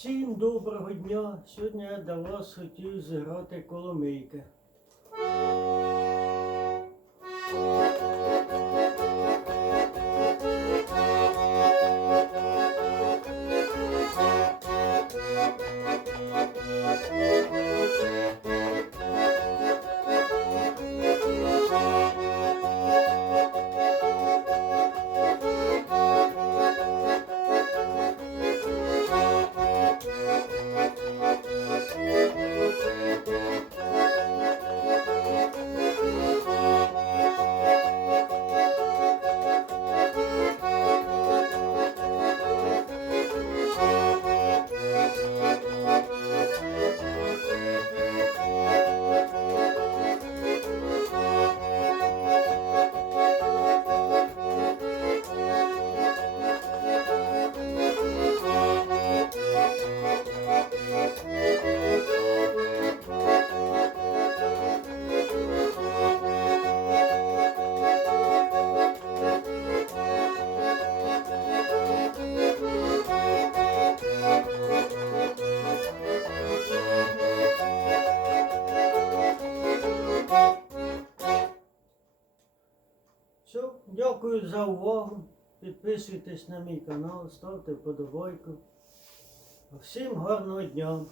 Всім доброго дня! Сьогодні я до вас хотів зіграти коломийки. Все, дякую за увагу. Підписуйтесь на мій канал, ставте вподобайку. Всім гарного дня!